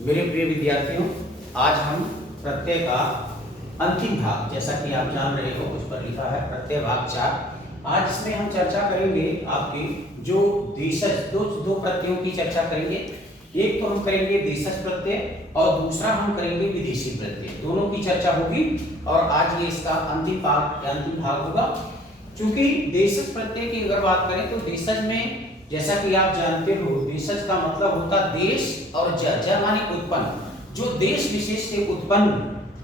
मेरे प्रिय विद्यार्थियों, आज हम प्रत्यय का अंतिम भाग, जैसा कि आप जान रहे हो उस पर लिखा है प्रत्यय भाग 4। आज इसमें हम चर्चा करेंगे आपकी जो देशज दो प्रत्ययों की चर्चा करेंगे। एक तो हम करेंगे देशज प्रत्यय और दूसरा हम करेंगे विदेशी प्रत्यय। दोनों की चर्चा होगी और आज ये इसका अंतिम भाग होगा। चूंकि देशज प्रत्यय की अगर बात करें तो देशज में, जैसा कि आप जानते हो, देशज का मतलब होता देश और ज माने उत्पन्न। जो देश विशेष से उत्पन्न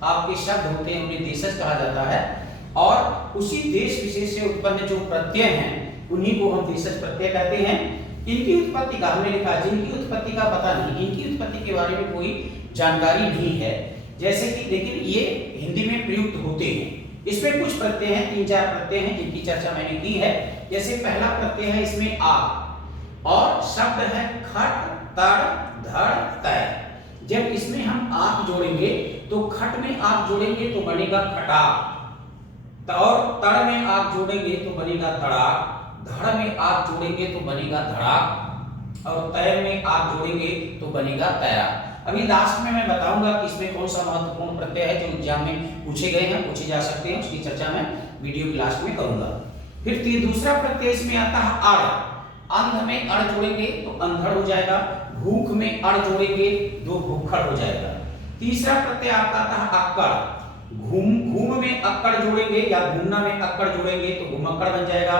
आपके शब्द होते हैं उन्हें देशज कहा जाता है और उसी देश विशेष से उत्पन्न जो प्रत्यय हैं उन्हीं को हम देशज प्रत्यय कहते हैं। इनकी उत्पत्ति का हमने लिखा, जिनकी उत्पत्ति का पता नहीं, इनकी उत्पत्ति के बारे में कोई जानकारी नहीं है, जैसे कि, लेकिन ये हिंदी में प्रयुक्त होते हैं। इसमें कुछ प्रत्यय हैं, 3-4 प्रत्यय हैं जिनकी चर्चा मैंने की है। जैसे पहला प्रत्यय है इसमें आ और शब्द है खट तड़ धड़ तय। जब इसमें हम आप जोड़ेंगे तो खट में आप जोड़ेंगे तो बनेगा खटा, और तड़ में आप जोड़ेंगे तो बनेगा तड़ा, धड़ में आप जोड़ेंगे तो बनेगा धड़ा और तय में आप जोड़ेंगे तो बनेगा तैरा। अभी लास्ट में मैं बताऊंगा कि इसमें कौन सा महत्वपूर्ण प्रत्यय है जो एग्जाम में पूछे गए हैं, पूछे जा सकते हैं, उसकी चर्चा मैं वीडियो की लास्ट में करूंगा। फिर दूसरा प्रत्यय इसमें आता है अड़। अंध में अड़ जोड़ेंगे तो अंधड़ हो जाएगा, भूख में अड़ जोड़ेंगे तो भूखड़ हो जाएगा। तीसरा प्रत्यय आपका आता है अक्कड़। घूम में अक्कड़ जोड़ेंगे या घूमना में अक्कड़ जोड़ेंगे तो घुमक्कड़ बन जाएगा।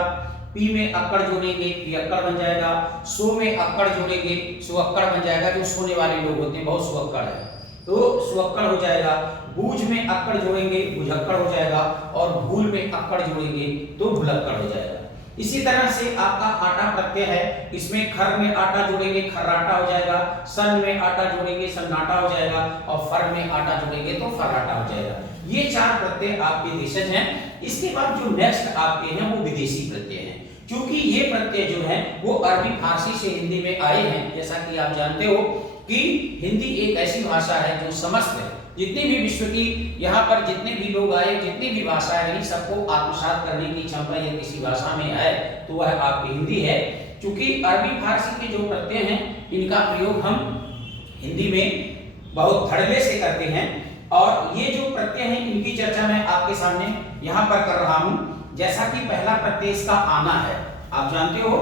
पी में अक्कड़ जोड़ेंगे पियक्कड़ बन जाएगा। सो में अक्कड़ जोड़ेंगे सुअक्कड़ बन जाएगा। जो सोने वाले लोग होते हैं बहुत सुअक्कड़ है तो सुअक्कड़ हो जाएगा। बूझ में अक्कड़ जोड़ेंगे बुझक्कड़ हो जाएगा और भूल में अक्कड़ जोड़ेंगे तो भुलक्कड़ हो जाएगा। इसी तरह से आपका आटा प्रत्यय है, इसमें खर में आटा जोड़ेंगे खर्राटा हो जाएगा, सन में आटा जोड़ेंगे सन्नाटा हो जाएगा और फर में आटा जोड़ेंगे तो फर्राटा हो जाएगा। ये 4 प्रत्यय आपके देशज हैं। इसके बाद जो नेक्स्ट आपके हैं वो विदेशी प्रत्यय हैं। क्योंकि ये प्रत्यय जो है वो अरबी फारसी से हिंदी में आए हैं। जैसा कि आप जानते हो कि हिंदी एक ऐसी भाषा है जो समस्त है, जितनी भी विश्व की यहाँ पर जितने भी लोग आए, जितनी भी भाषाएं रही, सबको आत्मसात करने की क्षमता यदि किसी भाषा में है तो वह आपकी हिंदी है। क्योंकि अरबी फारसी के जो प्रत्यय हैं इनका प्रयोग हम हिंदी में बहुत धड़ल्ले से करते हैं और ये जो प्रत्यय हैं इनकी चर्चा मैं आपके सामने यहाँ पर कर रहा हूँ। जैसा कि पहला प्रत्यय इसका आना है, आप जानते हो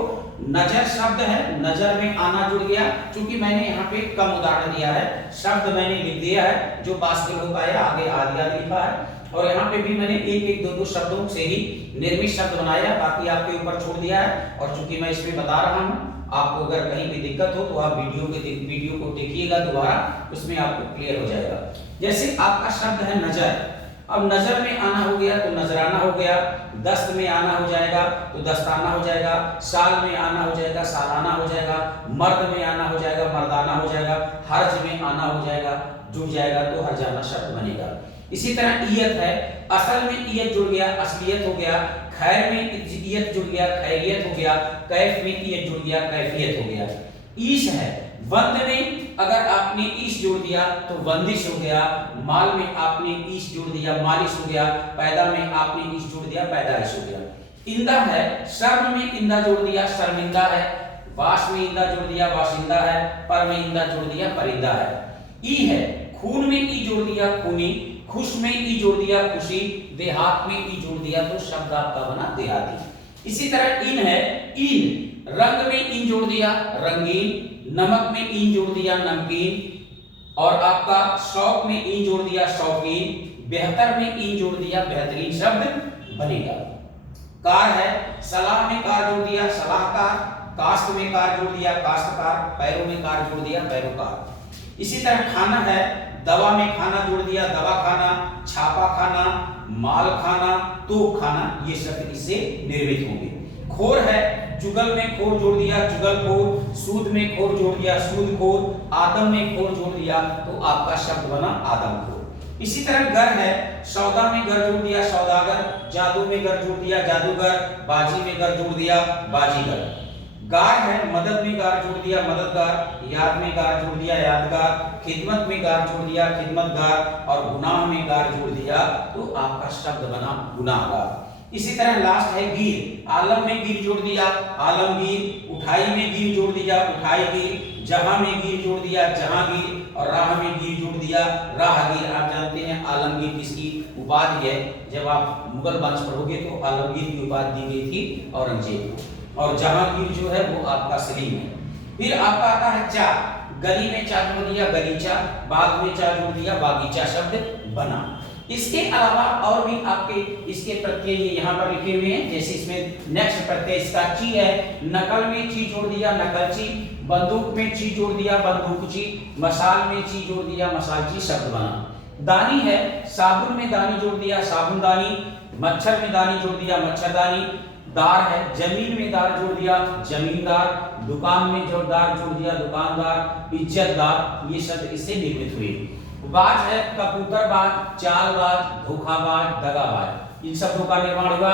नजर शब्द है, नजर में आना जुड़ गया। क्योंकि मैंने यहाँ पे कम उदाहरण दिया है, शब्द मैंने लिख दिया है जो पास के लोग आया, आगे आदि आदि लिखा है और यहाँ पे भी मैंने एक दो शब्दों से ही निर्मित शब्द बनाया, बाकी आपके ऊपर छोड़ दिया है। और चूंकि मैं इसमें बता रहा हूँ, आपको अगर कहीं भी दिक्कत हो तो आप वीडियो को देखिएगा दोबारा, उसमें आपको क्लियर हो जाएगा। जैसे आपका शब्द है नजर, अब नजर में आना हो गया तो नजराना हो गया, दस्त में आना हो जाएगा तो दस्ताना हो जाएगा, साल में आना हो जाएगा सालाना हो जाएगा, मर्द में आना हो जाएगा मर्दाना हो जाएगा, हर्ज में आना हो जाएगा जुड़ जाएगा तो हर्जाना शब्द बनेगा। इसी तरह ईयत है, असल में ईयत जुड़ गया असलियत हो गया, खैर में ईयत जुड़ गया खैरियत हो गया, कैफ में ईयत जुड़ गया कैफियत हो गया। ईश है, वंद में अगर आपने ईश जोड़ दिया तो वंदिश हो गया, माल में आपने ईश जोड़ दिया मालिश हो गया, पैदा में आपने ईश जोड़ दिया पैदाइश हो गया। इंदा है, शर्म में इंदा जोड़ दिया शर्मिंदा है, वास में इंदा जोड़ दिया वाशिंदा है, पर में इंदा जोड़ दिया परिंदा है। ई है, खून में ई जोड़ दिया खूनी, खुश में ई जोड़ दिया खुशी, देहात में ई जोड़ दिया तो शब्द आपका बना देहाती। इसी तरह इन है, इन रंग में इन जोड़ दिया रंगीन, नमक में इन जोड़ दिया नमकीन और आपका शौक में इन जोड़ दिया शौकीन, बेहतर में इन जोड़ दिया बेहतरीन शब्द बनेगा। कार है, सलाह में कार जोड़ दिया सलाहकार, कास्ट में कार जोड़ दिया काश्तकार, पैरों में कार जोड़ दिया पैरोकार। इसी तरह खाना है, दवा में खाना जोड़ दिया दवा खाना, छापा खाना, माल खाना, तोप खाना, ये शब्द इससे निर्मित होंगे। खोर है, जुगल में खोर जोड़ दिया जुगल खोर, सूद में खोर जोड़ दिया सूद खोर, आदम में खोर जोड़ दिया तो आपका शब्द बना आदम खोर। इसी तरह गर है, सौदा में गर जोड़ दिया सौदागर, जादू में गर जोड़ दिया जादूगर, बाजी में गर जोड़ दिया बाजीगर। गार है, मदद में गार जोड़ दिया मददगार, याद में गार जोड़ दिया यादगार, खिदमत में गार जोड़ दिया खिदमतगार और गुनाह में गार जोड़ दिया तो आपका शब्द बना गुनाहगार। इसी तरह लास्ट है गिर, आलम में गिर जोड़ दिया आलमगीर, उठाई में गिर जोड़ दिया उठाईगीर, जहां में गिर जोड़ दिया जहांगीर, और राह में गिर जोड़ दिया राहगीर। आप जानते हैं आलमगीर किसकी उपाधि है, जब आप मुगल वंश पढ़ोगे तो आलमगीर की उपाधि दी गई थी औरंगजेब को, और जहांगीर जो है वो आपका सलीम है। फिर आपका आता है चा, गली में चा जोड़ दिया गलीचा, बाग में चा जोड़ दिया बागीचा शब्द बना। इसके अलावा और भी आपके इसके प्रत्यय ये यहाँ पर लिखे हुए हैं, जैसे इसमें नेक्स्ट प्रत्यय इसका ची है, नकल में ची जोड़ दिया नकलची, बंदूक में ची जोड़ दिया बंदूकची, मसाल में ची जोड़ दिया मसालची शब्द बना। दानी है, साबुन में दानी जोड़ दिया साबुनदानी, मच्छर में दानी जोड़ दिया मच्छरदानी। दार है, जमीन में दार जोड़ दिया जमींदार, दुकान में जोरदार जोड़ दिया दुकानदार, इज्जतदार, ये शब्द इससे निर्मित हुए। बाज है, कबूतरबाज, चालबाज, धोखाबाज, दगाबाज, इन शब्दों का निर्माण हुआ।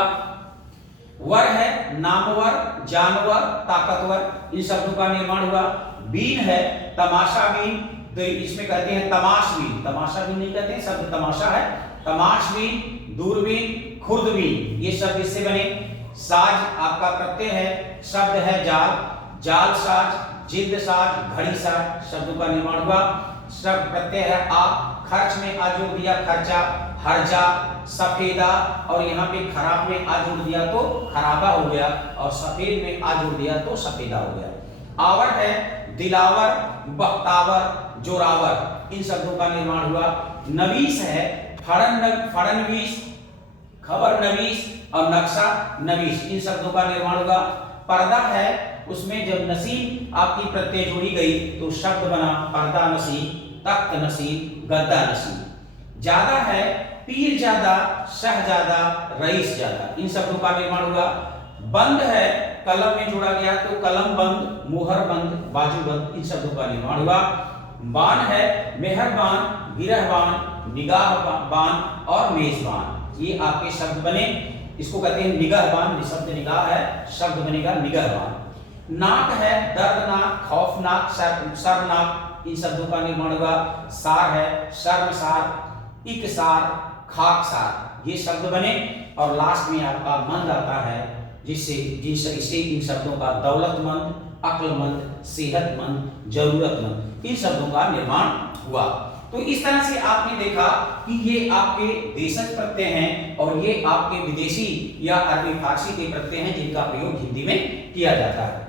वर है, नामवर, जानवर, ताकतवर, इन शब्दों का निर्माण हुआ। बीन है, तमाशाबीन, तो इसमें कहते हैं तमाशबीन, तमाशाबीन नहीं कहते हैं, शब्द तमाशा है, तमाशबीन, दूरबीन, खुर्दबीन, ये शब्द इससे बने। साज आपका प्रत्यय है, शब्द है जाल, जाल साज, जिल्द साज, घड़ी साज, शब्दों का निर्माण हुआ। शब्द प्रत्यय है आ, खर्च में आ जोड़ दिया खर्चा, हर्जा, सफेदा, और यहाँ पे खराब में आ जोड़ दिया तो खराबा हो गया, और सफेद में आ जोड़ दिया तो सफेदा हो गया। आवर है, दिलावर, बख्तावर, जोरावर, इन शब्दों का निर्माण हुआ। नवीस है, फड़नवीस, खबर नवीस, और नक्शा नवीस, इन शब्दों का निर्माण हुआ। पर्दा है, उसमें जब नसीब आपकी प्रत्यय जोड़ी गई तो शब्द बना पर्दा नसीब, तख्त नसीब, गद्दा नसीब। ज्यादा है, पीर ज्यादा, शहजादा, रईस ज्यादा, इन शब्दों का निर्माण हुआ। बंद है, कलम में जोड़ा गया तो कलम बंद, मुहर बंद, बाजू बंद, इन शब्दों का निर्माण हुआ। बान है, मेहरबान, गिरहबान, निगाहबान, और मेजबान, ये आपके शब्द बने। इसको कहते हैं निगाहबान, शब्द निगाह है, शब्द बनेगा निगाहबान। नाक है, दर्दनाक, खौफनाक, शर्मनाक, इन शब्दों का निर्माण हुआ। सार है, शर्मसार, इकसार, खाकसार, ये शब्द बने। और लास्ट में आपका मंद आता है, जिससे इन शब्दों का दौलतमंद, अक्लमंद, सेहतमंद, जरूरतमंद, इन शब्दों का निर्माण हुआ। तो इस तरह से आपने देखा कि ये आपके देशज प्रत्यय हैं और ये आपके विदेशी या अरबी फारसी के प्रत्यय हैं जिनका प्रयोग हिंदी में किया जाता है।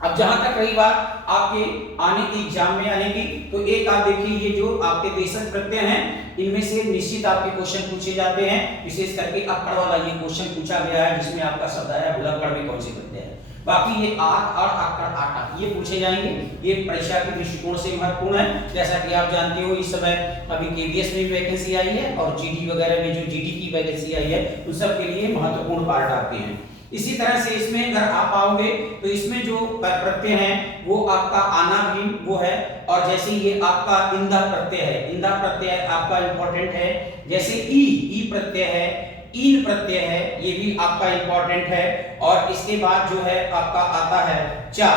अब जहां तक रही बात आपके आने की एग्जाम में आने की, तो एक आप देखिए ये जो आपके देशज प्रत्यय हैं इनमें से निश्चित आपके क्वेश्चन पूछे जाते हैं। विशेष करके अक्कड़ वाला ये क्वेश्चन पूछा गया है जिसमें आपका शब्द आया भुलक्कड़ में कौन से प्रत्यय है। बाकी ये आठ और अक्कड़ आटा ये पूछे जाएंगे, ये परीक्षा के दृष्टिकोण से महत्वपूर्ण है। जैसा कि आप जानते हो इस समय अभी केवीएस में भी वैकेंसी आई है और जीडी वगैरह में जो जीडी की वैकेंसी आई है उन सब के लिए महत्वपूर्ण पार्ट आपके हैं। इसी तरह से इसमें अगर आप आओगे तो इसमें जो प्रत्यय हैं वो आपका आना भी वो है, और जैसे ये आपका इंदा प्रत्यय है, इंदा प्रत्यय आपका इंपॉर्टेंट है। जैसे ई प्रत्यय है, ईन प्रत्यय है, ये भी आपका इंपॉर्टेंट है। और इसके बाद जो है आपका आता है चा,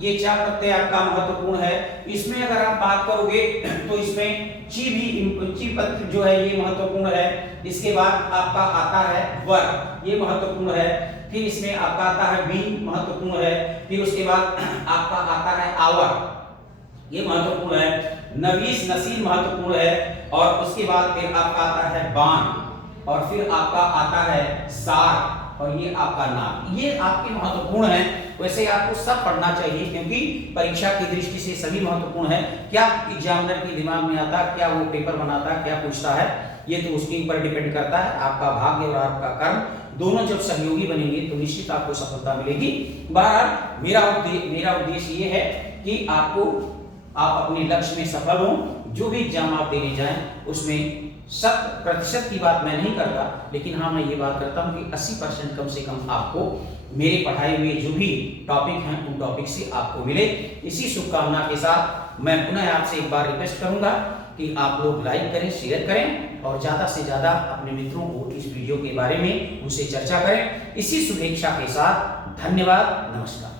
ये चा प्रत्यय आपका महत्वपूर्ण है। इसमें अगर आप बात करोगे तो इसमें ची प्रत्यय जो है ये महत्वपूर्ण है। इसके बाद आपका आता है वर, ये महत्वपूर्ण है। फिर इसमें आपका आता है बी, महत्वपूर्ण है। फिर उसके बाद आपका आता है आवर, ये महत्वपूर्ण है। नवीस नसीर महत्वपूर्ण है। और उसके बाद फिर आपका आता है बान, और फिर आपका आता है सार, और ये आपका नाम, ये आपके महत्वपूर्ण हैं। वैसे आपको सब पढ़ना चाहिए क्योंकि परीक्षा की दृष्टि से सभी महत्वपूर्ण है। क्या एग्जामिनर के दिमाग में आता, क्या वो पेपर बनाता, क्या पूछता है, ये तो उसके ऊपर डिपेंड करता है। आपका भाग्य और आपका कर्म दोनों जब सहयोगी बनेंगे तो निश्चित आपको सफलता मिलेगी। बहरहाल मेरा उद्देश्य ये है कि आप अपने लक्ष्य में सफल हो। जो भी एग्जाम आप देने जाएं उसमें 100% की बात मैं नहीं करता, लेकिन हाँ मैं ये बात करता हूँ कि 80% कम से कम आपको मेरे पढ़ाए हुए जो भी टॉपिक हैं उन टॉपिक से आपको मिले। इसी शुभकामना के साथ मैं पुनः आपसे एक बार रिक्वेस्ट करूंगा कि आप लोग लाइक करें, शेयर करें और ज़्यादा से ज़्यादा अपने मित्रों को इस वीडियो के बारे में उनसे चर्चा करें। इसी शुभेच्छा के साथ धन्यवाद, नमस्कार।